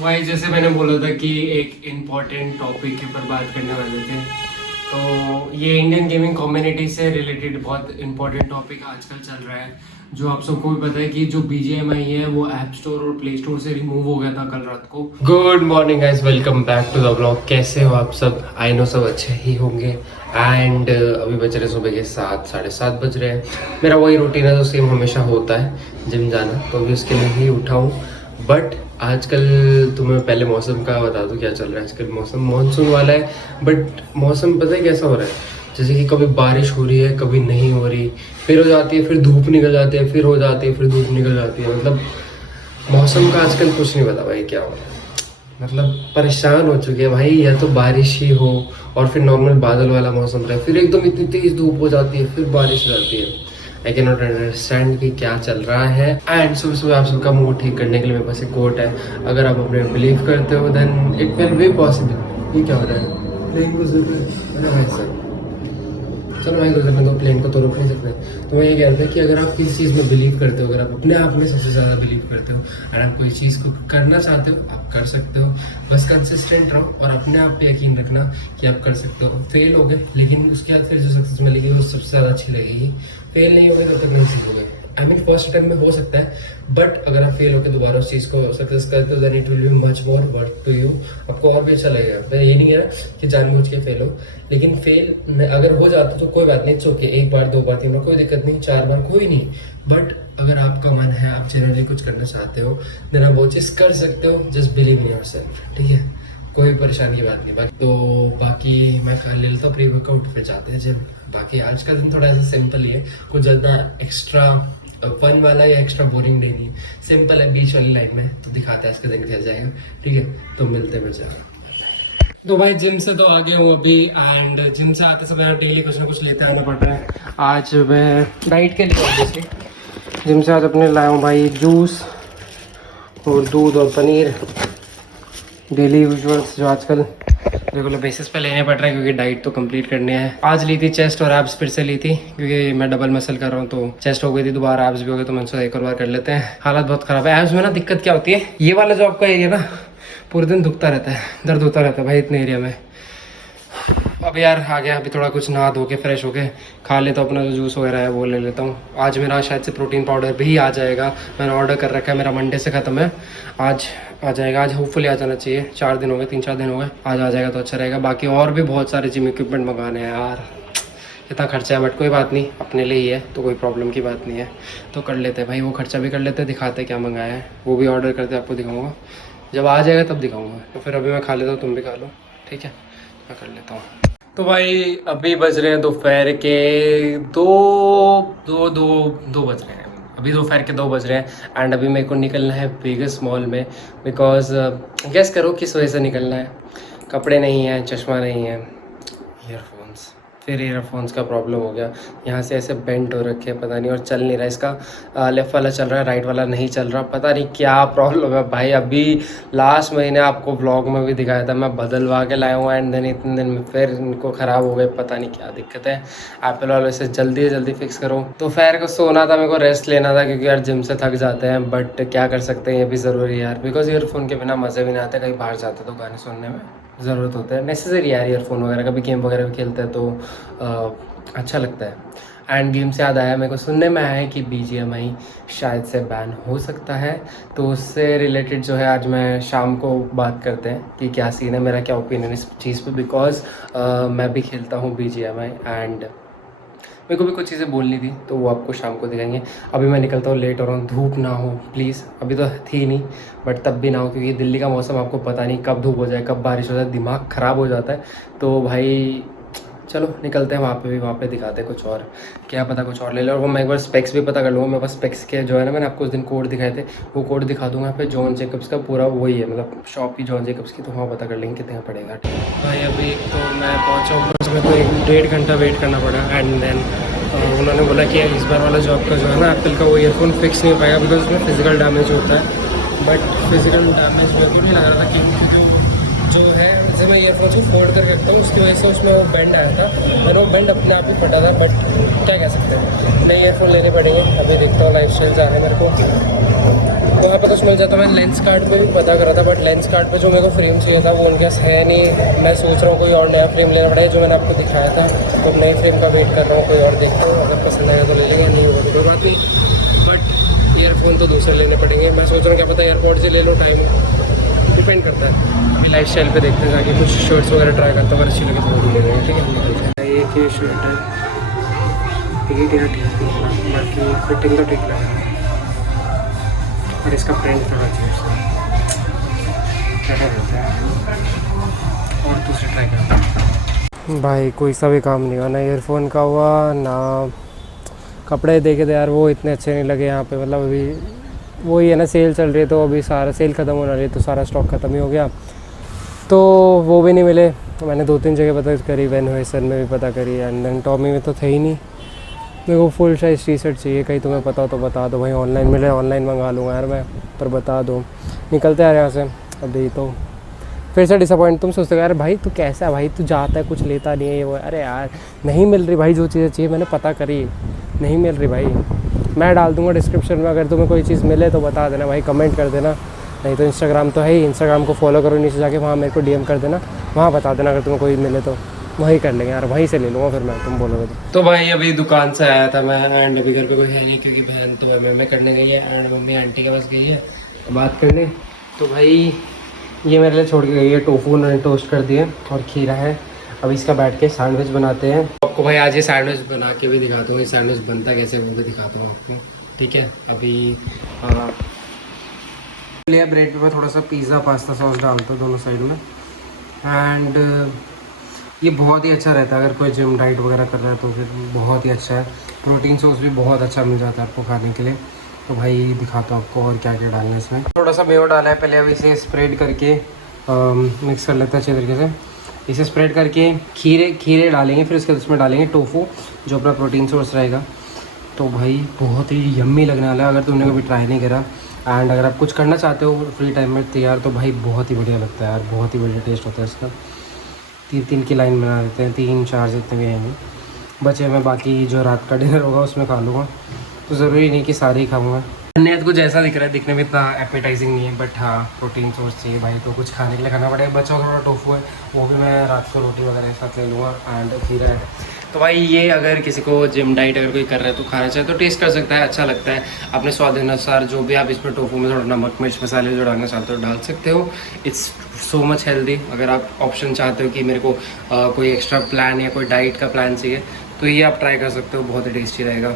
भाई जैसे मैंने बोला था कि एक इम्पॉर्टेंट टॉपिक के ऊपर बात करने वाले थे, तो ये इंडियन गेमिंग कम्युनिटी से रिलेटेड बहुत इम्पॉर्टेंट टॉपिक आजकल चल रहा है। जो आप सबको भी पता है कि जो BGMI है वो ऐप स्टोर और प्ले स्टोर से रिमूव हो गया था कल रात को। Good morning guys, welcome back to the vlog. कैसे हो आप सब? आई नो सब अच्छे ही होंगे। एंड अभी बज रहे सुबह के 7, 7:30 बज रहे हैं। मेरा वही रूटीन है जो सेम हमेशा होता है, जिम जाना, तो अभी उसके लिए ही उठा हूँ। बट आजकल तुम्हें पहले मौसम का बता दूं क्या चल रहा है। आजकल मौसम मानसून वाला है, बट मौसम पता है कैसा हो रहा है? जैसे कि कभी बारिश हो रही है, कभी नहीं हो रही, फिर हो जाती है, फिर धूप निकल जाती है, फिर हो जाती है, फिर धूप निकल जाती है। मतलब मौसम का आजकल कुछ नहीं पता भाई क्या हो रहा है। मतलब परेशान हो चुके हैं भाई। या तो बारिश ही हो और फिर नॉर्मल बादल वाला मौसम रहे, फिर एकदम इतनी तेज धूप हो जाती है, फिर बारिश हो जाती है। आई कैन नॉट अंडरस्टैंड कि क्या चल रहा है। एंड सुबह सुबह आप सबका मूड ठीक करने के लिए मेरे पास एक कोट है। अगर आप अपने बिलीव करते हो then it will be possible. ये क्या हो रहा है? प्लेन को चलो भाई गुजर में तो प्लेन को तो रोक नहीं सकते। तो मैं ये कह रहा था कि अगर आप किसी चीज़ में बिलीव करते हो, अगर आप अपने आप में सबसे ज़्यादा बिलीव करते हो और आप कोई चीज़ को करना चाहते हो, आप कर सकते हो। बस कंसिस्टेंट रहो और अपने आप पे यकीन रखना कि आप कर सकते हो। फेल हो गए लेकिन उसके बाद फिर जो सक्सेस मिलेगी वो सबसे ज़्यादा अच्छी लगेगी। फेल नहीं हो गए तब तक नहीं सीखोगे। आई मीन फर्स्ट अटेम्प्ट में हो सकता है, बट अगर आप फेल होकर दोबारा उस चीज़ को सक्सेस करते हो then it will be much more worth to you. आपको और भी अच्छा लगेगा। मैं ये नहीं है कि जानबूझ के फेल हो, लेकिन फेल अगर हो जाता तो कोई बात नहीं, इट्स ओके। 1 बार 2 बार 3 बार कोई दिक्कत नहीं, 4 बार कोई नहीं। बट अगर आपका मन है, आप जनरली कुछ करना चाहते हो, देन आप वो चीज़ कर सकते हो। जस्ट बिलीव इन योरसेल्फ, ठीक है? कोई परेशानी की बात नहीं। तो बाकी मैं कर लेता हूँ प्री वर्कआउट, फिर जाते हैं जिम। बाकी आज का दिन थोड़ा ऐसा सिंपल ही है, कुछ ज़्यादा एक्स्ट्रा फन वाला या एक्स्ट्रा बोरिंग डे नहीं है। सिंपल है, बीच वाली लाइन में। तो दिखाते हैं आज का दिन कैसे जाएगा, ठीक है? तो मिलते हैं मुझे। तो भाई जिम से तो आ गया हूँ अभी। एंड जिम से आते समय डेली कुछ ना कुछ लेते आना पड़ रहा है। आज मैं डाइट के लिए ऑब्वियसली जिम से आज अपने लाया हूँ भाई जूस और दूध और पनीर। डेली यूजुअल्स जो आजकल रेगुलर बेसिस पे लेने पड़ रहे हैं क्योंकि डाइट तो कंप्लीट करनी है। आज ली थी चेस्ट और एब्स, फिर से ली थी क्योंकि मैं डबल मसल कर रहा हूँ। तो चेस्ट हो गई थी, दोबारा एब्स भी हो गए, तो मैंने सोचा एक और बार कर लेते हैं। हालत बहुत ख़राब है एब्स में ना। दिक्कत क्या होती है, ये वाला जो आपका एरिया ना पूरे दिन दुखता रहता है, दर्द होता रहता है भाई इतने एरिया में। अब यार आ गया, अभी थोड़ा कुछ नहा धो के फ्रेश होके खा लेता हूँ अपना जो जूस वगैरह है वो ले लेता हूँ। आज मेरा शायद से प्रोटीन पाउडर भी आ जाएगा। मैंने ऑर्डर कर रखा है, मेरा मंडे से ख़त्म है। आज आ जाएगा, आज होपफुली आ जाना चाहिए। 4 दिन हो गए, 3-4 दिन हो गए। आज आ जाएगा तो अच्छा रहेगा। बाकी और भी बहुत सारे जिम इक्विपमेंट मंगाने हैं यार। इतना खर्चा है बट कोई बात नहीं, अपने लिए ही है तो कोई प्रॉब्लम की बात नहीं है। तो कर लेते हैं भाई, वो खर्चा भी कर लेते हैं। दिखाते हैं क्या मंगाया है, वो भी ऑर्डर करते आपको दिखाऊँगा। जब आ जाएगा तब दिखाऊँगा। तो फिर अभी मैं खा लेता हूँ, तुम भी खा लो, ठीक है? मैं कर लेता हूँ। तो भाई अभी बज रहे हैं दोपहर के 2 बज रहे हैं। अभी दोपहर के 2 बज रहे हैं एंड अभी मेरे को निकलना है वेगस मॉल में। बिकॉज गेस करो किस वजह से निकलना है। कपड़े नहीं हैं, चश्मा नहीं है, ईयरफोन्स। फिर ईयरफोन्स का प्रॉब्लम हो गया। यहाँ से ऐसे बेंट हो रखे हैं, पता नहीं, और चल नहीं रहा। इसका लेफ़्ट वाला चल रहा है, राइट वाला नहीं चल रहा। पता नहीं क्या प्रॉब्लम है भाई। अभी लास्ट महीने आपको व्लॉग में भी दिखाया था, मैं बदलवा के लाया हूँ एंड देन इतने दिन में फिर इनको ख़राब हो गए। पता नहीं क्या दिक्कत है। एप्पल वाले से जल्दी से जल्दी फिक्स करो। तो दोपहर को सोना था, मेरे को रेस्ट लेना था क्योंकि यार जिम से थक जाते हैं। बट क्या कर सकते हैं, ये भी ज़रूरी है यार। बिकॉज ईयरफोन के बिना मज़े भी नहीं आते। कहीं बाहर जाते तो गाने सुनने में ज़रूरत होता है, नेसेसरी यार ईयरफोन वगैरह। कभी गेम वगैरह भी खेलते हैं तो अच्छा लगता है। एंड गेम से याद आया, मेरे को सुनने में आया है कि BGMI शायद से बैन हो सकता है। तो उससे रिलेटेड जो है आज मैं शाम को बात करते हैं कि क्या सीन है, मेरा क्या ओपिनियन इस चीज़ पे। बिकॉज मैं भी खेलता हूँ BGMI एंड मेरे को भी कुछ चीज़ें बोलनी थी, तो वो आपको शाम को दिखाएंगे। अभी मैं निकलता हूँ, लेट हो रहा हूँ। धूप ना हो प्लीज़, अभी तो थी नहीं बट तब भी ना हो, क्योंकि दिल्ली का मौसम आपको पता नहीं कब धूप हो जाए कब बारिश हो जाए, दिमाग ख़राब हो जाता है। तो भाई चलो निकलते हैं, वहाँ पे दिखाते हैं कुछ और। क्या पता कुछ और ले लो। और वो मैं एक बार स्पेक्स भी पता कर लूँगा। मेरे पास स्पेक्स के जो है ना, मैंने आपको उस दिन कोड दिखाए थे, वो कोड दिखा दूँगा। यहाँ पे जॉन जैकब्स का पूरा वही है, मतलब शॉप ही जॉन जैकब्स की। तो वहाँ पता कर लेंगे कितना पड़ेगा। भाई अभी तो मैं पहुँचा हूँ, मेरे को 1-1.5 घंटा वेट करना पड़ा। एंड देन उन्होंने बोला कि इस बार वाला जो आपका जो है ना एप्पल का, वो ईयरफोन फिक्स नहीं हो पाएगा बिकॉज उसमें फिजिकल डैमेज होता है। बट फिजिकल डैमेज मेरे को नहीं लग रहा था क्योंकि जो है, जैसे मैं ईयरफोन्स को फोल्ड करके रखता हूँ उसकी वजह से उसमें वो बेंड आया था और वो बेंड अपने आप ही फटा था। बट क्या कह सकते हैं, नए ईयरफोन लेने पड़ेंगे। अभी देखता हूँ लाइफ स्टाइल जा रहा है मेरे को। वहाँ पे कुछ मिल जाता। मैं लेंस कार्ड पे भी पता कर रहा था, बट लेंस कार्ड पे जो मेरे को फ्रेम चाहिए था वो उनके पास है नहीं। मैं सोच रहा हूँ कोई और नया फ्रेम लेना पड़ेगा, जो मैंने आपको दिखाया था। तो नए फ्रेम का वेट कर रहा हूँ, कोई और देखता हूँ, अगर पसंद आएगा तो ले लेंगे, नहीं होगा तो कोई बात नहीं। बट ईयरफोन तो दूसरे लेने पड़ेंगे। मैं सोच रहा हूँ क्या पता एयरपोर्ट से ले लो, टाइम डिपेंड करता है। अभी लाइफ स्टाइल पे देखते हैं, जाके कुछ शर्ट्स वगैरह ट्राई करता हूँ, अगर अच्छी लगे तो ले लेंगे। ठीक है, एक ये शर्ट है, ठीक है, ठीक है, बाकी फिटिंग तो ठीक लगा और इसका प्रिंट थोड़ा अच्छा क्या रहता है। और दूसरे ट्राई करता हूँ। भाई कोई सा भी काम नहीं हुआ, ना ईयरफोन का हुआ ना कपड़े देखे थे यार, वो इतने अच्छे नहीं लगे यहाँ पे। मतलब अभी वही है ना, सेल चल रही है तो अभी सारा सेल ख़त्म होने वाली है, तो सारा स्टॉक ख़त्म ही हो गया, तो वो भी नहीं मिले। मैंने 2-3 जगह पता करी, वैन हुएसन में भी पता करी, एंड देन टॉमी में तो थे ही नहीं। मेरे को फुल साइज़ टी शर्ट चाहिए, कहीं तुम्हें पता हो तो बता दो भाई। ऑनलाइन मिले ऑनलाइन मंगा लूँगा यार मैं, पर बता दो। निकलते यार यहाँ से अभी, तो फिर से डिसअपॉइंट। तुम सोचते हो यार भाई तू कैसा है भाई, तू जाता है कुछ लेता नहीं है ये वो। अरे यार नहीं मिल रही भाई, जो चीज़ें चाहिए मैंने पता करी, नहीं मिल रही भाई। मैं डाल दूँगा डिस्क्रिप्शन में, अगर तुम्हें कोई चीज़ मिले तो बता देना भाई, कमेंट कर देना। नहीं तो इंस्टाग्राम तो है ही, इंस्टाग्राम को फॉलो करो, नीचे जाके वहाँ मेरे को डीएम कर देना, वहाँ बता देना अगर तुम्हें कोई मिले तो वही कर लेंगे यार, वहीं से ले लूँगा फिर मैं, तुम बोलोगे तो भाई अभी दुकान से आया था मैं, एंड अभी घर पे कोई है नहीं क्योंकि बहन तो MMA करने गई है एंड मम्मी आंटी के पास गई है बात करने। तो भाई ये मेरे लिए छोड़ के गई है, टोफू उन्होंने टोस्ट कर दिए और खीरा है। अब इसका बैठ के सैंडविच बनाते हैं। आपको भाई आज ये सैंडविच बना के भी दिखाता हूँ, ये सैंडविच बनता कैसे वो भी दिखाता हूँ आपको। ठीक है, अभी लिया ब्रेड पे मैं थोड़ा सा पिज़्ज़ा पास्ता सॉस डालता हूँ दोनों साइड में, एंड ये बहुत ही अच्छा रहता है अगर कोई जिम डाइट वगैरह कर रहा है तो फिर बहुत ही अच्छा है। प्रोटीन सोर्स भी बहुत अच्छा मिल जाता है आपको खाने के लिए। तो भाई दिखाता हूँ आपको और क्या क्या डालना है इसमें। थोड़ा सा मेयो डाला है पहले, अब इसे स्प्रेड करके मिक्स कर लेते हैं अच्छे तरीके से। इसे स्प्रेड करके खीरे डालेंगे, फिर उसके उसमें डालेंगे टोफू जो अपना प्रोटीन सोर्स रहेगा। तो भाई बहुत ही यम्मी लगने वाला है अगर तुमने कभी ट्राई नहीं करा, एंड अगर आप कुछ करना चाहते हो फ्री टाइम में तैयार, तो भाई बहुत ही बढ़िया लगता है यार, बहुत ही बढ़िया टेस्ट होता है इसका। 3-3 की लाइन बना देते हैं, 3-4 जितने भी आएंगे बचे, मैं बाकी जो रात का डिनर होगा उसमें खा लूँगा, तो ज़रूरी नहीं कि सारे ही खाऊँगा। नियत कुछ ऐसा दिख रहा है, दिखने में इतना एपेटाइजिंग नहीं है, बट हाँ प्रोटीन सोर्स चाहिए भाई, तो कुछ खाने के लिए खाना पड़ेगा। बचा थोड़ा टोफू है, वो भी मैं रात को रोटी वगैरह के साथ ले लूँगा, एंड खीरा है। तो भाई ये अगर किसी को जिम डाइट अगर कोई कर रहा है तो खाना चाहिए, तो टेस्ट कर सकता है, अच्छा लगता है। अपने स्वाद अनुसार जो भी आप इसमें टोफू में थोड़ा नमक मिर्च मसाले जो डालना चाहते हो डाल सकते हो। It's so much healthy. अगर आप ऑप्शन चाहते हो कि मेरे को कोई एक्स्ट्रा प्लान या कोई डाइट का प्लान चाहिए तो ये आप ट्राई कर सकते हो, बहुत ही टेस्टी रहेगा।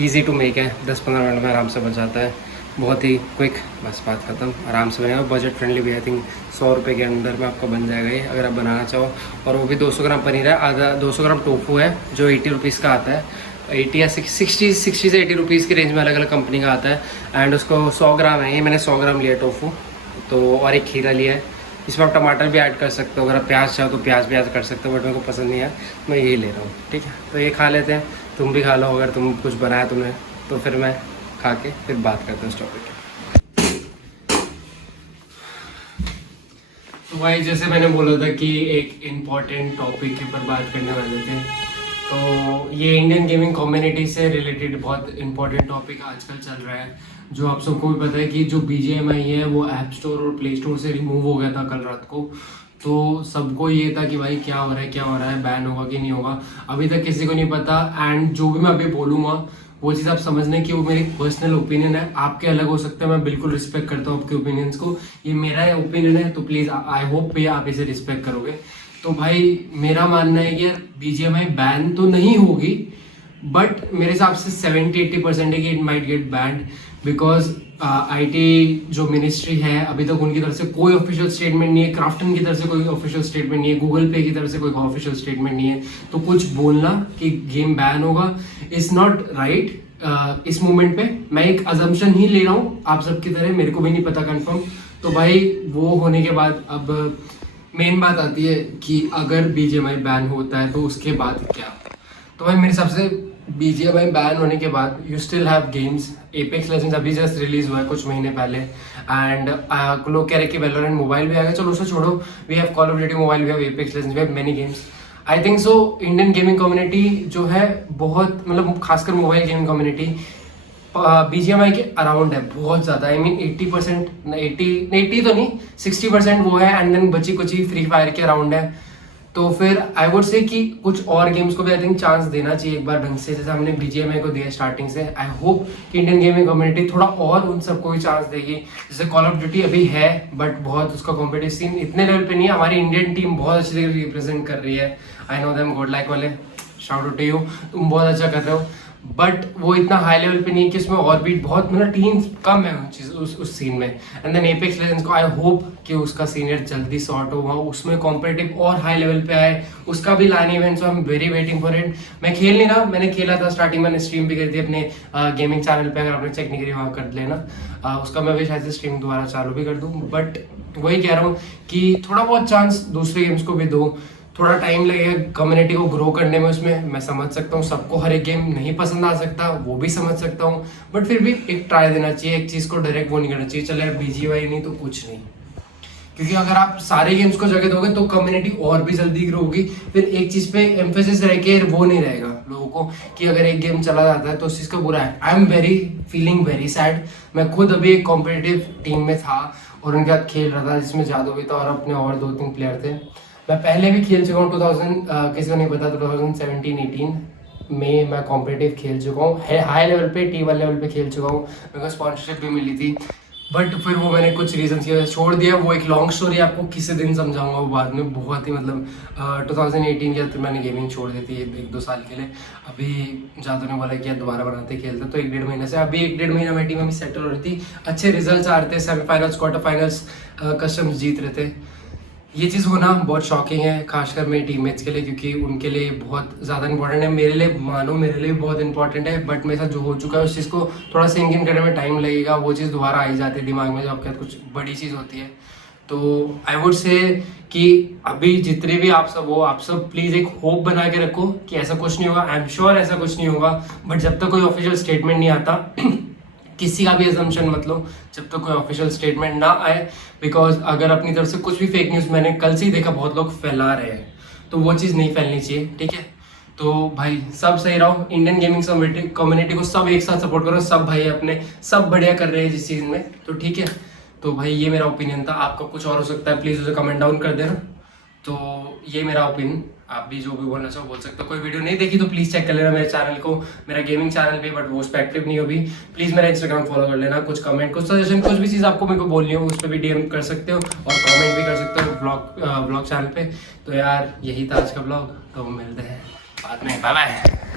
ईजी टू मेक है, 10-15 मिनट में आराम से बन जाता है, बहुत ही क्विक, बस बात खत्म, आराम से बनेगा। बजट फ्रेंडली भी, आई थिंक 100 रुपये के अंदर में आपका बन जाएगा ये अगर आप बनाना चाहो। और वो भी 200 ग्राम पनीर है, आधा 200 ग्राम टोफू है जो 80 रुपीज़ का आता है, 80 या 60 से 80 रुपीज़ की रेंज में अलग अलग कंपनी का आता है। एंड उसको 100 ग्राम है, ये मैंने 100 ग्राम लिया टोफू, तो और एक खीरा लिया है। इसमें आप टमाटर भी ऐड कर सकते हो, अगर आप प्याज चाहो तो प्याज भी ऐड कर सकते हो, बट मेरे को पसंद नहीं है, मैं यही ले रहा हूँ। ठीक है, तो ये खा लेते हैं, तुम भी खा लो अगर तुम कुछ बनाया तुमने, तो फिर मैं खा के फिर बात करते हैं इस टॉपिक पे। तो भाई जैसे मैंने बोला था कि एक इम्पॉर्टेंट टॉपिक के ऊपर बात करने वाले थे, तो ये इंडियन गेमिंग कम्युनिटी से रिलेटेड बहुत इंपॉर्टेंट टॉपिक आजकल चल रहा है। जो आप सबको भी पता है कि जो BGMI है वो ऐप स्टोर और प्ले स्टोर से रिमूव हो गया था कल रात को। तो सबको ये था कि भाई क्या हो रहा है, बैन होगा कि नहीं होगा, अभी तक किसी को नहीं पता। एंड जो भी मैं अभी बोलूँगा वो चीज़ आप समझने की वो मेरी पर्सनल ओपिनियन है, आपके अलग हो सकते हैं, मैं बिल्कुल रिस्पेक्ट करता हूँ आपके ओपिनियंस को। ये मेरा ओपिनियन है, तो प्लीज़ आई होप ये आप इसे रिस्पेक्ट करोगे। तो भाई मेरा मानना है कि BGMI बैन तो नहीं होगी, बट मेरे हिसाब से 70-80% है कि it might get band, because IT जो मिनिस्ट्री है अभी तक उनकी तरफ से कोई ऑफिशियल स्टेटमेंट नहीं है, क्राफ्टन की तरफ से कोई ऑफिशियल स्टेटमेंट नहीं है, गूगल पे की तरफ से कोई ऑफिशियल स्टेटमेंट नहीं है। तो कुछ बोलना कि गेम बैन होगा इज नॉट राइट। इस मोमेंट पे मैं एक अजम्पशन ही ले रहा हूँ आप सबकी तरह, मेरे को भी नहीं पता कंफर्म। तो भाई वो होने के बाद अब मेन बात आती है कि अगर BGMI बैन होता है तो उसके बाद क्या। तो भाई मेरे हिसाब से BGMI बैन होने के बाद you still have games. Apex legends अभी जस्ट रिलीज हुआ है कुछ महीने पहले, एंड लोग कह रहे कि वैलोरेंट मोबाइल भी आ गया, चलो उसको छोड़ो, we have Call of Duty mobile, we have Apex Legends, we have many games. I think so Indian gaming community जो है बहुत, मतलब खासकर मोबाइल गेमिंग कम्युनिटी BGMI के अराउंड है, बहुत ज़्यादा। आई मीन 80%, 80 तो नहीं, 60% वो है, एंड देन बची कुछ ही फ्री फायर के अराउंड है। तो फिर आई वुड से कि कुछ और गेम्स को भी आई थिंक चांस देना चाहिए एक बार ढंग से, जैसे हमने BGMI को दिया स्टार्टिंग से। आई होप कि इंडियन गेमिंग कम्युनिटी थोड़ा और उन सबको भी चांस देगी। जैसे कॉल ऑफ ड्यूटी अभी है, बट बहुत उसका कॉम्पिटिटिव सीन इतने लेवल पे नहीं है। हमारी इंडियन टीम बहुत अच्छी तरीके से रिप्रेजेंट कर रही है। I know them, good like वाले, शाउट आउट टू यू, तुम बहुत अच्छा कर रहे हो, बट वो इतना हाई लेवल पे नहीं कि उसमें और भी बहुत मतलब टीम्स कम है उस सीन में। एंड देन एपेक्स लेजेंड्स को आई होप कि उसका सीनियर जल्दी सॉर्ट हो, उसमें कॉम्पिटिटिव और हाई लेवल पे आए, उसका भी लाने event, so I am very waiting for it. मैं खेल नहीं रहा, मैंने खेला था स्टार्टिंग में, स्ट्रीम भी करी थी अपने गेमिंग चैनल पे, अगर आपने चेक नहीं करी वहाँ कर लेना। उसका मैं भी शायद से स्ट्रीम दोबारा चालू भी कर दूँ, बट वही कह रहा हूँ कि थोड़ा बहुत चांस दूसरे गेम्स को भी दो। थोड़ा टाइम लगेगा कम्युनिटी को ग्रो करने में, उसमें मैं समझ सकता हूँ। सबको हर एक गेम नहीं पसंद आ सकता, वो भी समझ सकता हूँ, बट फिर भी एक ट्राई देना चाहिए। एक चीज़ को डायरेक्ट वो नहीं करना चाहिए, चले BGMI नहीं तो कुछ नहीं, क्योंकि अगर आप सारे गेम्स को जगह दोगे तो कम्युनिटी और भी जल्दी ग्रो होगी। फिर एक चीज़ पे एम्फेसिस रह के वो नहीं रहेगा लोगों को कि अगर एक गेम चला जाता है तो उस चीज़ का बुरा है। I am feeling very sad. मैं खुद अभी एक कॉम्पिटिटिव टीम में था और उनके साथ खेल रहा था, जिसमें जादू भी था और अपने और 2-3 प्लेयर थे। मैं पहले भी खेल चुका हूँ 2000, किसी को नहीं पता, 2017-18 में मैं कॉम्पिटिटिव खेल चुका हूँ, हाई लेवल पे, T1 लेवल पे खेल चुका हूँ। मेरे को स्पॉन्सरशिप भी मिली थी, बट फिर वो मैंने कुछ रीजन की वजह से छोड़ दिया। वो एक लॉन्ग स्टोरी, आपको किसी दिन समझाऊंगा वो बाद में। बहुत ही मतलब 2018 के अंदर मैंने गेमिंग छोड़ दी थी 1-2 साल के लिए। अभी जादू ने बोला कि दोबारा बनाते खेलते, तो 1-1.5 महीने से, अभी 1-1.5 महीना मेरी टीम अभी सेटल हो रही थी, अच्छे रिजल्ट आ रहे थे, सेमीफाइनल्स, क्वार्टर फाइनल्स कस्टम्स जीत रहे थे। ये चीज़ होना बहुत शॉकिंग है, खासकर मेरे टीममेट्स के लिए, क्योंकि उनके लिए बहुत ज़्यादा इंपॉर्टेंट है। मेरे लिए मानो मेरे लिए बहुत इंपॉर्टेंट है, बट मेरे साथ जो हो चुका है उस चीज़ को थोड़ा सिंक इन करने में टाइम लगेगा। वो चीज़ दोबारा आई जाती है दिमाग में जब आपके साथ कुछ बड़ी चीज़ होती है। तो आई वुड से कि अभी जितने भी आप सब हो, आप सब प्लीज़ एक होप बना के रखो कि ऐसा कुछ नहीं होगा। आई एम श्योर ऐसा कुछ नहीं होगा, बट जब तक कोई ऑफिशियल स्टेटमेंट नहीं आता किसी का भी अजम्पशन मत लो जब तक कोई ऑफिशियल स्टेटमेंट ना आए। बिकॉज अगर अपनी तरफ से कुछ भी फेक न्यूज़, मैंने कल से ही देखा बहुत लोग फैला रहे हैं, तो वो चीज़ नहीं फैलनी चाहिए, ठीक है। तो भाई सब सही रहो, इंडियन गेमिंग कम्युनिटी को सब एक साथ सपोर्ट करो, सब भाई अपने सब बढ़िया कर रहे हैं जिस चीज़ में, तो ठीक है। तो भाई ये मेरा ओपिनियन था, आपका कुछ और हो सकता है, प्लीज़ उसे कमेंट डाउन कर देना। तो ये मेरा ओपिनियन, आप भी जो भी बोलना चाहो बोल सकते हो। कोई वीडियो नहीं देखी तो प्लीज़ चेक कर लेना मेरे चैनल को, मेरा गेमिंग चैनल पे, बट वो उस पर एक्टिव नहीं हो भी। प्लीज़ मेरा इंस्टाग्राम फॉलो कर लेना। कुछ कमेंट, कुछ सजेशन, कुछ भी चीज़ आपको मेरे को बोलनी हो उस पर भी DM कर सकते हो, और कमेंट भी कर सकते हो ब्लॉग चैनल पे। तो यार यही था आज का ब्लॉग, तो मिलते हैं बाद में, बाय बाय।